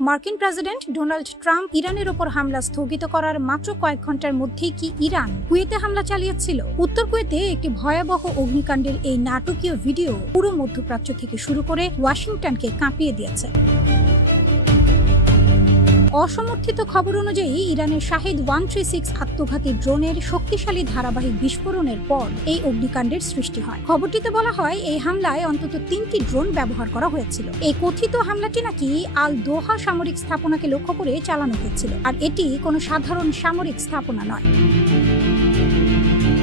মার্কিন president Donald Trump ইরানের ওপর হামলা স্থগিত করার মাত্র কয়েক ঘন্টার মধ্যেই কি ইরান কুয়েতে হামলা চালিয়েছিল? উত্তর কুয়েতে একটি ভয়াবহ অগ্নিকাণ্ডের এই নাটকীয় ভিডিও পুরো মধ্যপ্রাচ্য থেকে শুরু করে ওয়াশিংটনকে কাঁপিয়ে দিয়েছে। অসমর্থিত খবর অনুযায়ী ইরানের শাহিদ 136 আত্মঘাতী ড্রোনের শক্তিশালী ধারাবাহিক বিস্ফোরণের পর এই অগ্নিকাণ্ডের সৃষ্টি হয়। খবরটিতে বলা হয় এই হামলায় অন্তত 3টি ড্রোন ব্যবহার করা হয়েছিল। এই কথিত হামলাটি নাকি আল দোহা সামরিক স্থাপনাকে লক্ষ্য করে চালানো হয়েছিল, আর এটি কোনো সাধারণ সামরিক স্থাপনা নয়।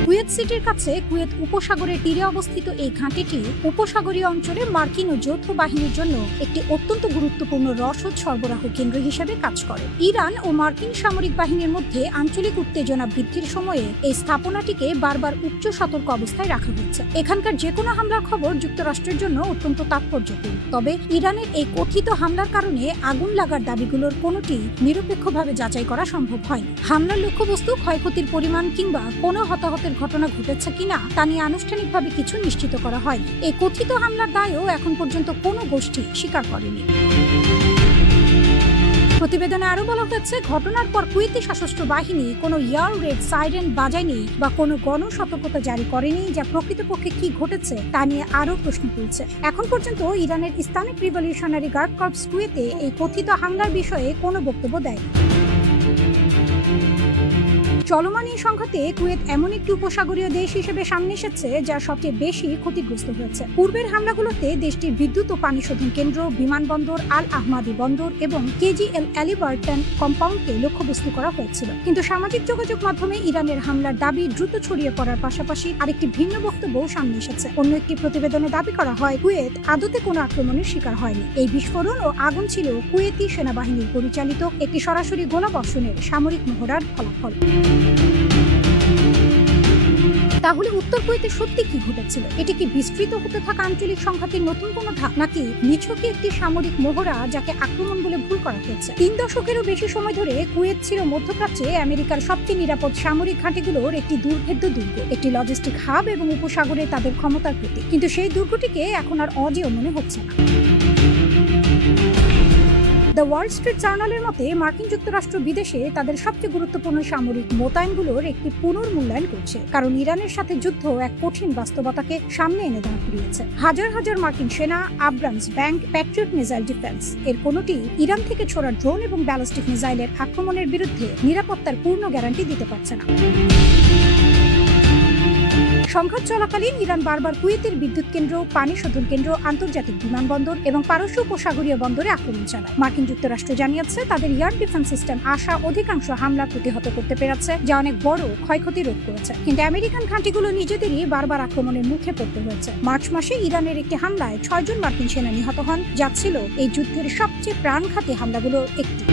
কুয়েত সিটির কাছে কুয়েত উপসাগরের তীরে অবস্থিত এই ঘাঁটিটি উপসাগরীয় অঞ্চলে মার্কিন ও যৌথ বাহিনীর জন্য একটি অত্যন্ত গুরুত্বপূর্ণ রসদ সরবরাহ কেন্দ্র হিসেবে কাজ করে। ইরান ও মার্কিন সামরিক বাহিনীর মধ্যে আঞ্চলিক উত্তেজনা বৃদ্ধির সময়ে এই স্থাপনাটিকে বারবার উচ্চ সতর্ক অবস্থায় রাখা হয়েছে। এখানকার যে কোনো হামলার খবর যুক্তরাষ্ট্রের জন্য অত্যন্ত তাৎপর্যপূর্ণ। তবে ইরানের এই কথিত হামলার কারণে আগুন লাগার দাবিগুলোর কোনোটি নিরপেক্ষভাবে যাচাই করা সম্ভব হয়নি। হামলার লক্ষ্যবস্তু, ক্ষয়ক্ষতির পরিমাণ কিংবা কোনো হতাহতের ঘটনা ঘটেছে কিনা তা নিয়ে আনুষ্ঠানিকভাবে কিছু নিশ্চিত করা হয়নি। এই কথিত হামলার দায়ও এখন পর্যন্ত কোনো গোষ্ঠী স্বীকার করেনি। প্রতিবেদনে আরো বলা হয়েছে, ঘটনার পর কুয়েতি সশস্ত্র বাহিনী কোনো ইয়ার রেড সাইরেন বাজায়নি বা কোনো গণসতর্কতা জারি করেনি, যা প্রকৃতপক্ষে কি ঘটেছে তা নিয়ে আরো প্রশ্ন তুলছে। এখন পর্যন্ত ইরানের ইসলামিক রিভলিউশনারি গার্ড কর্পস কুয়েতে এই কথিত হামলার বিষয়ে কোনো বক্তব্য দেয়নি। চলমান এই সংঘাতে কুয়েত এমন একটি উপসাগরীয় দেশ হিসেবে সামনে এসেছে যা সবচেয়ে বেশি ক্ষতিগ্রস্ত হয়েছে। পূর্বের হামলাগুলোতে দেশটির বিদ্যুৎ ও পানি শোধন কেন্দ্র, বিমানবন্দর, আল আহমাদি বন্দর এবং কেজিএল অ্যালিবার্টন কম্পাউন্ডকে লক্ষ্যবস্তু করা হয়েছিল। কিন্তু সামাজিক যোগাযোগ মাধ্যমে ইরানের হামলার দাবি দ্রুত ছড়িয়ে পড়ার পাশাপাশি আরেকটি ভিন্ন বক্তব্যও সামনে এসেছে। অন্য একটি প্রতিবেদনে দাবি করা হয় কুয়েত আদতে কোনো আক্রমণের শিকার হয়নি। এই বিস্ফোরণ ও আগুন ছিল কুয়েতি সেনাবাহিনীর পরিচালিত একটি সরাসরি গোলাবর্ষণের সামরিক মহড়ার ফলাফল। তাহলে উত্তর কুয়েতে সত্যি কি ঘটেছিল? এটি কি বিস্তৃত হতে থাকা আঞ্চলিক সংঘাতের নতুন কোনো ধাপ, নাকি নিছকই একটি সামরিক মহড়া যাকে আক্রমণ বলে ভুল করা হয়েছে? 3 দশকেরও বেশি সময় ধরে কুয়েত ছিল মধ্যপ্রাচ্যে আমেরিকার সবচেয়ে নিরাপদ সামরিক ঘাঁটিগুলোর একটি দুর্ভেদ্য দুর্গ, একটি লজিস্টিক হাব এবং উপসাগরে তাদের ক্ষমতার প্রতি। কিন্তু সেই দুর্গটিকে এখন আর অজেয় মনে হচ্ছে না। দ্য ওয়াল স্ট্রিট জার্নালের মতে, মার্কিন যুক্তরাষ্ট্র বিদেশে তাদের সবচেয়ে গুরুত্বপূর্ণ সামরিক মোতায়েনগুলোর একটি পুনর্মূল্যায়ন করছে, কারণ ইরানের সাথে যুদ্ধ এক কঠিন বাস্তবতাকে সামনে এনে দাঁড় করিয়েছে। হাজার হাজার মার্কিন সেনা, Abrams bank, Patriot missile defence এর কোনোটি ইরান থেকে ছোড়া ড্রোন এবং ব্যালিস্টিক মিসাইলের আক্রমণের বিরুদ্ধে নিরাপত্তার পূর্ণ গ্যারান্টি দিতে পারছে না। সংঘাত চলাকালীন ইরান বারবার কুয়েতের বিদ্যুৎ কেন্দ্র, পানি শোধন কেন্দ্র, আন্তর্জাতিক বিমানবন্দর এবং পারস্য উপসাগরীয় বন্দরে আক্রমণ চালায়। মার্কিন যুক্তরাষ্ট্র জানিয়েছে তাদের এয়ার ডিফেন্স সিস্টেম আসা অধিকাংশ হামলা প্রতিহত করতে পেরেছে, যা অনেক বড় ক্ষয়ক্ষতি রোধ করেছে। কিন্তু আমেরিকান ঘাঁটিগুলো নিজেদেরই বারবার আক্রমণের মুখে পড়তে হয়েছে। মার্চ মাসে ইরানের একটি হামলায় 6 জন মার্কিন সেনা নিহত হন, যা ছিল এই যুদ্ধের সবচেয়ে প্রাণঘাতী হামলাগুলোর একটি।